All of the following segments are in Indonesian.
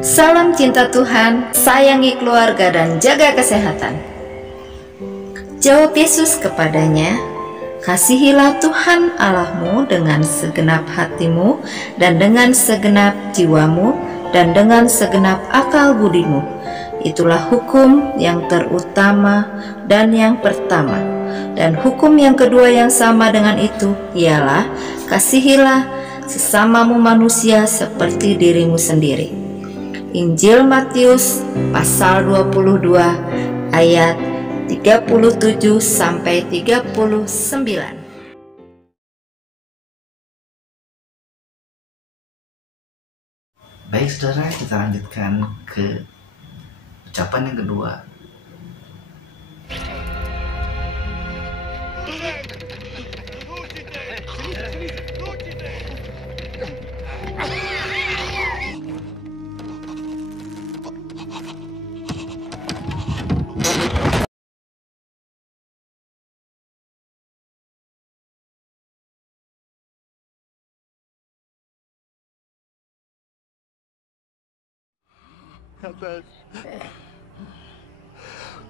Salam cinta Tuhan, sayangi keluarga dan jaga kesehatan. Jawab Yesus kepadanya, kasihilah Tuhan Allahmu dengan segenap hatimu dan dengan segenap jiwamu dan dengan segenap akal budimu. Itulah hukum yang terutama dan yang pertama. Dan hukum yang kedua yang sama dengan itu ialah kasihilah sesamamu manusia seperti dirimu sendiri. Injil Matius pasal 22 ayat 37 sampai 39. Baik saudara, kita lanjutkan ke ucapan yang kedua.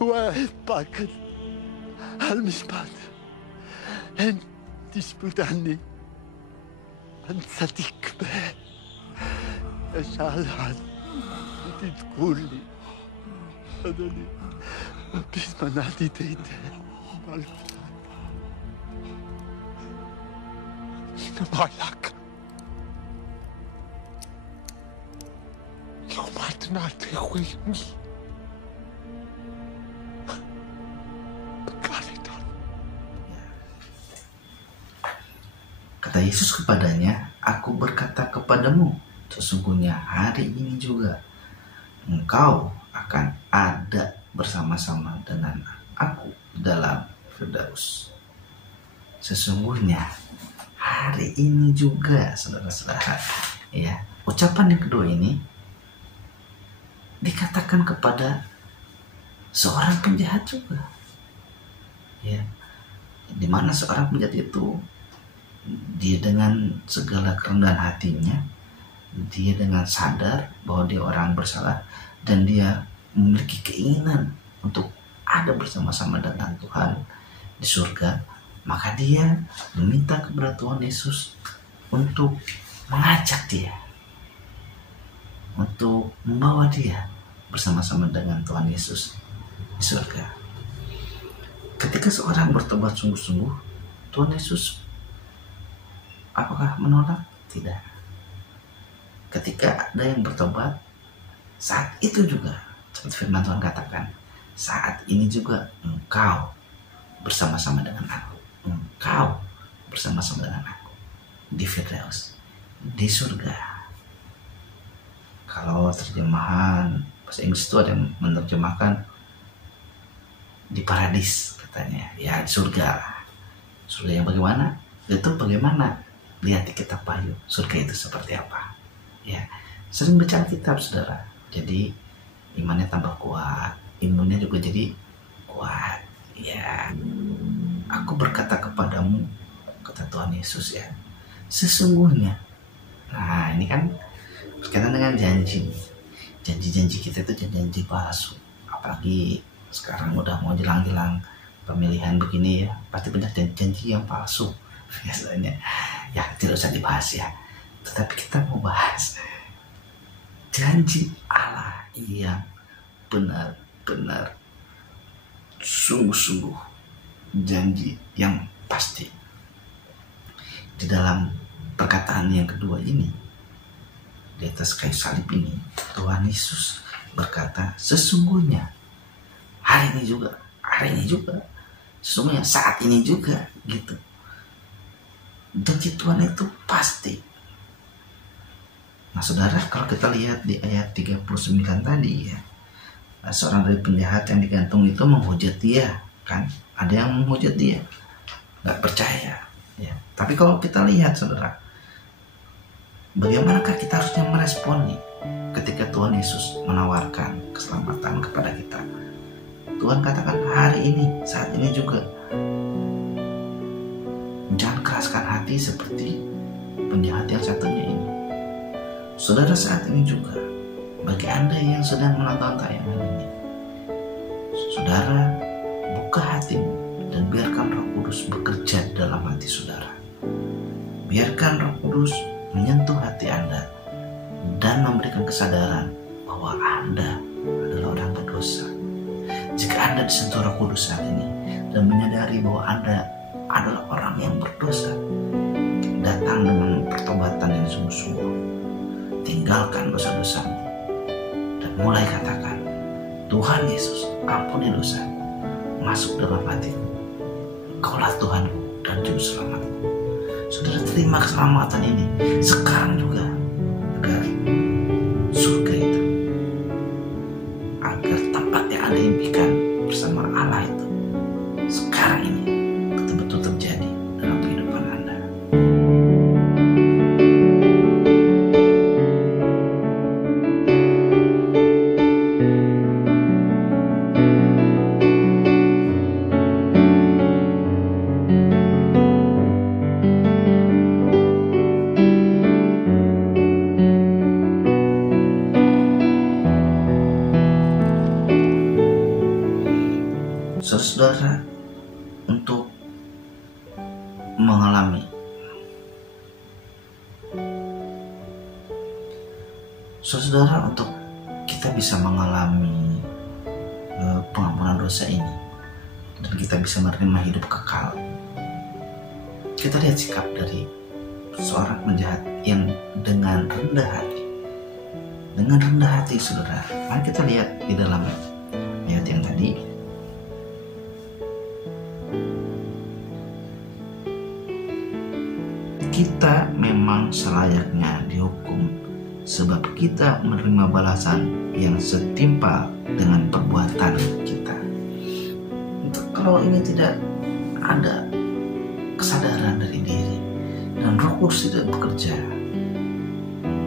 وبعد هالمشبات هن تشبت عني انساتك به اشعل عن انت تقول لي أدني بسم نادي تيتا شنو معك يوم عدنا تخويني Kata Yesus kepadanya, aku berkata kepadamu, sesungguhnya hari ini juga engkau akan ada bersama-sama dengan aku dalam Firdaus. Sesungguhnya hari ini juga, saudara-saudara, ya. Ucapan yang kedua ini dikatakan kepada seorang penjahat juga, ya, dimana seorang penjahat itu dia dengan segala kerendahan hatinya, dia dengan sadar bahwa dia orang bersalah dan dia memiliki keinginan untuk ada bersama-sama dengan Tuhan di surga, maka dia meminta kepada Tuhan Yesus untuk mengajak dia, untuk membawa dia bersama-sama dengan Tuhan Yesus di surga. Ketika seorang bertobat sungguh-sungguh, Tuhan Yesus apakah menolak? Tidak. Ketika ada yang bertobat, saat itu juga, seperti firman Tuhan katakan, saat ini juga engkau bersama-sama dengan aku. Engkau bersama-sama dengan aku di Firdaus, di surga. Kalau terjemahan bahasa Inggris itu ada yang menerjemahkan di paradis, katanya. Ya, di surga lah. Surga yang bagaimana? Itu bagaimana? Lihat di kitab Wahyu, surga itu seperti apa. Ya, sering baca kitab, saudara. Jadi imannya tambah kuat, imunnya juga jadi kuat. Ya, aku berkata kepadamu, kata Tuhan Yesus, ya, sesungguhnya. Nah, ini kan berkaitan dengan janji. Janji-janji kita itu janji palsu. Apalagi sekarang udah mau jelang-jelang pemilihan begini, ya, pasti banyak janji yang palsu biasanya. Ya, tidak usah dibahas, ya. Tetapi kita mau bahas janji Allah yang benar-benar sungguh-sungguh, janji yang pasti. Di dalam perkataan yang kedua ini, di atas kayu salib ini, Tuhan Yesus berkata, sesungguhnya hari ini juga, sesungguhnya saat ini juga, gitu. Janji Tuhan itu pasti. Nah, saudara, kalau kita lihat di ayat 39 tadi, ya, seorang dari penjahat yang digantung itu menghujat dia, kan? Ada yang menghujat dia, nggak percaya, ya. Tapi kalau kita lihat, saudara, bagaimanakah kita harusnya merespon nih ketika Tuhan Yesus menawarkan keselamatan kepada kita? Tuhan katakan hari ini, saat ini juga. Jangan keraskan hati seperti penjahat yang satunya ini. Saudara, saat ini juga bagi Anda yang sedang menonton tayangan ini, saudara, buka hatimu dan biarkan Roh Kudus bekerja dalam hati saudara. Biarkan Roh Kudus menyentuh hati Anda dan memberikan kesadaran bahwa Anda adalah orang berdosa. Jika Anda disentuh Roh Kudus saat ini dan menyadari bahwa Anda adalah orang yang berdosa, datang dengan pertobatan yang sungguh-sungguh. Tinggalkan dosa-dosamu dan mulai katakan, Tuhan Yesus, ampuni dosa, masuk dalam hatiku. Engkaulah Tuhanku dan Juru Selamatku. Saudara, terima keselamatan ini sekarang juga, agar surga itu, agar tempat yang Anda impikan bersama Allah itu sekarang ini betul-betul terjadi dalam kehidupan Anda. Saudara, untuk mengalami saudara, untuk kita bisa mengalami pengampunan dosa ini dan kita bisa menerima hidup kekal, kita lihat sikap dari seorang penjahat yang dengan rendah hati, saudara. Mari kita lihat di dalam ayat yang tadi. Kita memang selayaknya dihukum, sebab kita menerima balasan yang setimpal dengan perbuatan kita. Kalau ini tidak ada kesadaran dari diri dan Roh Kudus tidak bekerja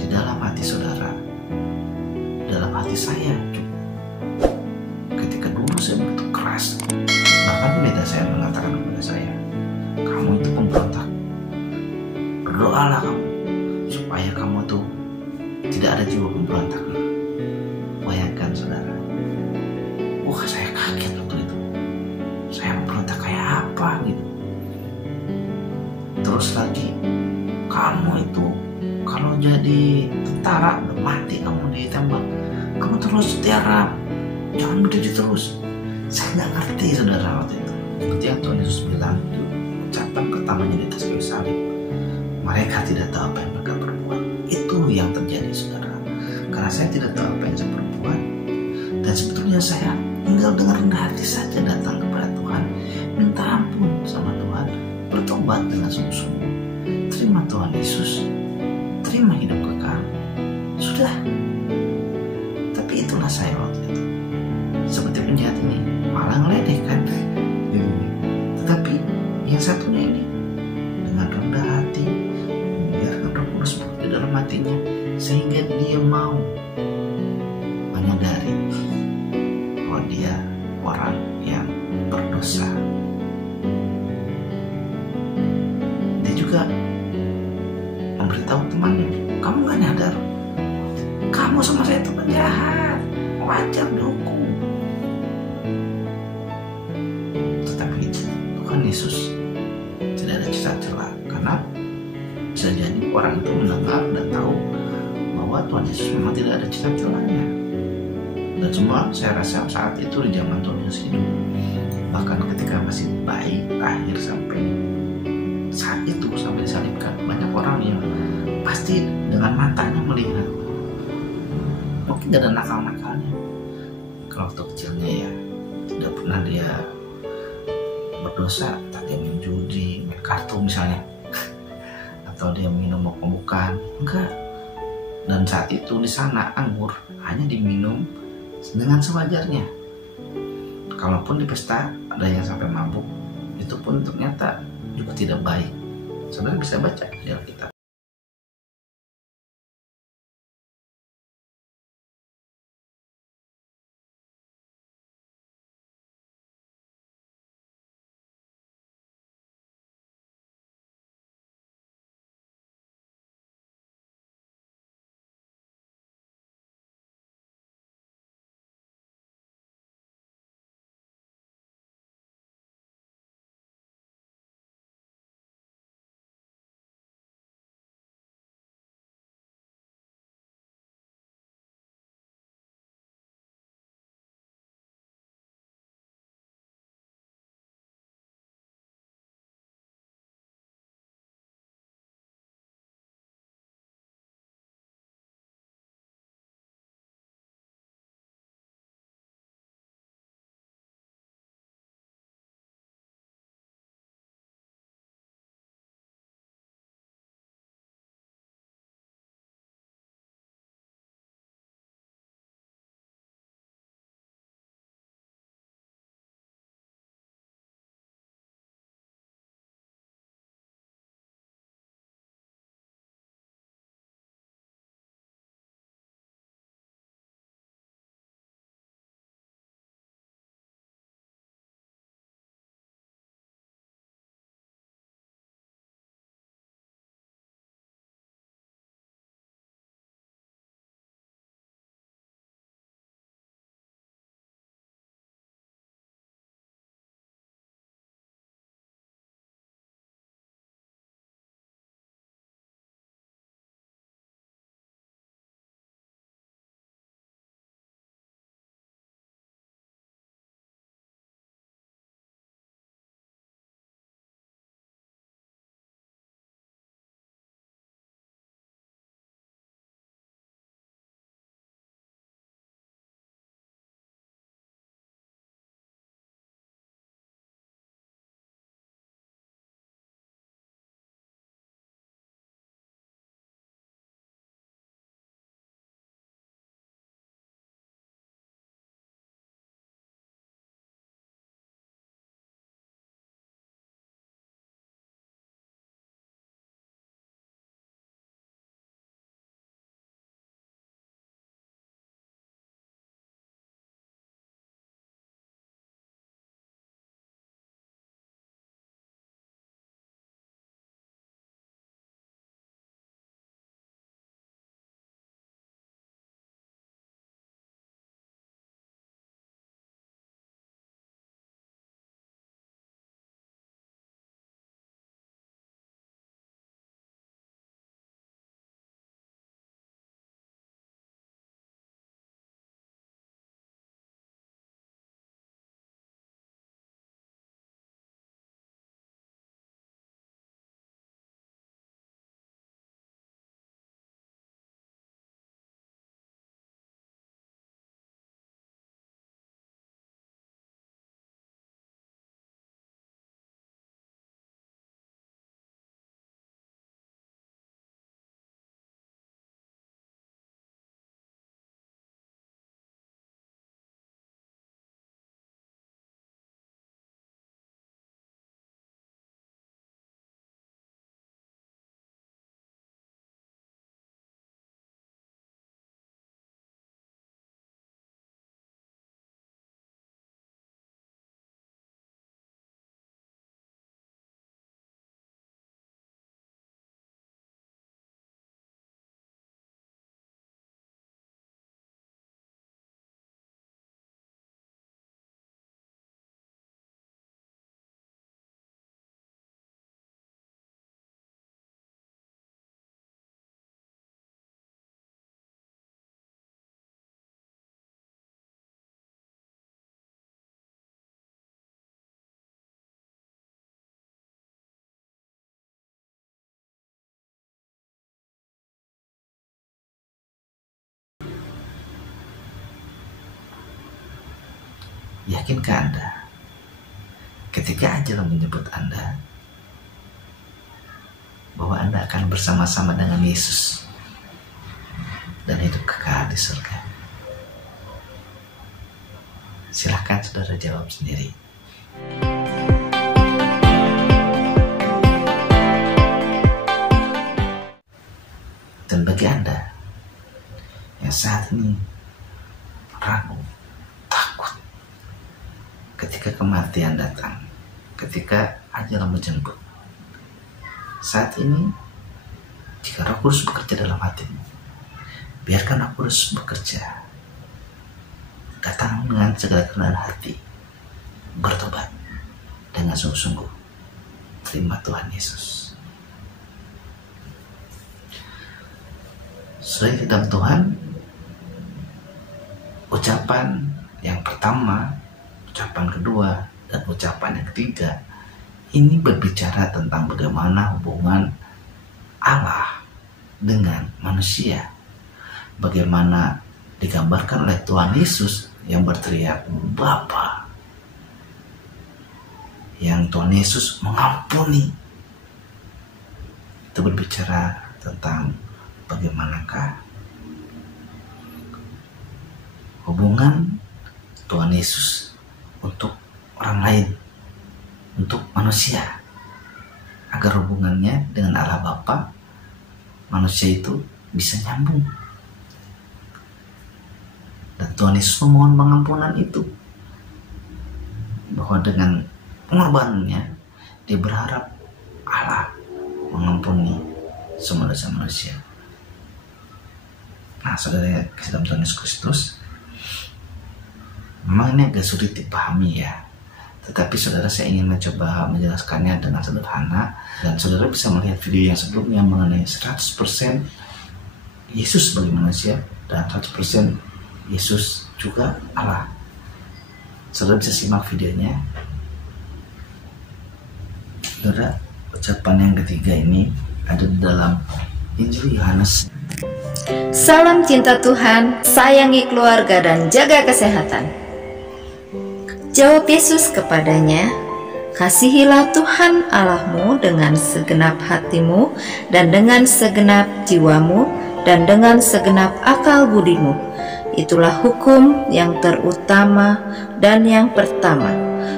di dalam hati saudara, dalam hati saya, ketika dulu saya begitu keras, bahkan beda saya mengatakan kepada saya, kamu itu pemberontak. Berdoalah kamu supaya kamu tuh tidak ada jiwa pemberontak. Bayangkan saudara, wah saya kaget waktu itu. Saya pemberontak kayak apa gitu. Terus lagi, kamu itu kalau jadi tentara udah mati kamu ditembak, kamu terus tiarap, jangan berdiri terus. Saya nggak ngerti saudara waktu itu. Seperti yang Tuhan Yesus bilang itu ucapan pertamanya di atas kayu salib. Mereka tidak tahu apa yang mereka perbuat. Itu yang terjadi saudara. Karena saya tidak tahu apa yang saya perbuat, dan sebetulnya saya tinggal dengan rendah hati saja datang kepada Tuhan, minta ampun sama Tuhan, bertobat dengan sungguh-sungguh, terima Tuhan Yesus, terima hidup kekal. Sudah. Tapi itulah saya waktu itu. Seperti penjahat ini malah ngeledehkan. Tetapi yang satunya ini dengan rendah hati, biarkan Roh Kudus bekerja dalam hatinya, sehingga dia mau menyadari bahwa dia orang yang berdosa. Dia juga memberitahu temannya, kamu gak nyadar, kamu sama saya itu penjahat, wajar dihukum. Tetapi Tuhan Yesus tidak ada celah-celah, karena bisa jadi orang itu mendengar dan tahu bahwa Tuhan Yesus memang tidak ada celah-celahnya. Dan semua saya rasa saat itu di zaman Tuhan Yesus hidup, bahkan ketika masih bayi lahir sampai saat itu, sampai disalibkan, banyak orang yang pasti dengan matanya melihat, mungkin gak ada nakal-nakalnya. Kalau waktu kecilnya ya tidak pernah dia berdosa, entah dia main judi, main kartu misalnya, atau dia minum mabuk-mabukan, enggak. Dan saat itu di sana anggur hanya diminum dengan sewajarnya. Kalaupun di pesta ada yang sampai mabuk, itu pun ternyata juga tidak baik. Saudara bisa baca di Alkitab. Yakinkah Anda ketika Anjel menyebut Anda bahwa Anda akan bersama-sama dengan Yesus dan hidup kekal di surga? Silahkan saudara jawab sendiri. Dan bagi Anda yang saat ini ragu, takut ketika kematian datang, ketika Anjel menjemput, saat ini jika Roh Kudus bekerja dalam hatimu, biarkan Roh Kudus bekerja. Datang dengan segala kerendahan hati, bertobat dengan sungguh-sungguh, terima Tuhan Yesus. Saudara di dalam Tuhan, ucapan yang pertama, ucapan kedua, dan ucapan yang ketiga ini berbicara tentang bagaimana hubungan Allah dengan manusia. Bagaimana digambarkan oleh Tuhan Yesus yang berteriak Bapa, yang Tuhan Yesus mengampuni. Itu berbicara tentang bagaimanakah hubungan Tuhan Yesus untuk orang lain, untuk manusia, agar hubungannya dengan Allah Bapa, manusia itu bisa nyambung. Dan Tuhan Yesus memohon pengampunan itu, bahwa dengan pengorbanannya dia berharap Allah mengampuni semua dosa manusia. Nah, saudara kasih dalam Tuhan Yesus Kristus, memang ini agak sulit dipahami ya, tetapi saudara saya ingin mencoba menjelaskannya dengan sederhana, dan saudara bisa melihat video yang sebelumnya mengenai 100% Yesus sebagai manusia dan 100% Yesus juga Allah. Saudara bisa simak videonya. Saudara, ucapan yang ketiga ini ada di dalam Injil Yohanes. Salam cinta Tuhan, sayangi keluarga dan jaga kesehatan. Jawab Yesus kepadanya, kasihilah Tuhan Allahmu dengan segenap hatimu dan dengan segenap jiwamu dan dengan segenap akal budimu. Itulah hukum yang terutama dan yang pertama.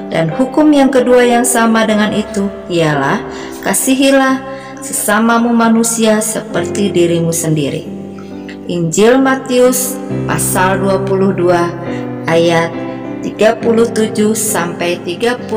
Dan hukum yang kedua yang sama dengan itu ialah kasihilah sesamamu manusia seperti dirimu sendiri. Injil Matius pasal 22 ayat 37 sampai 39.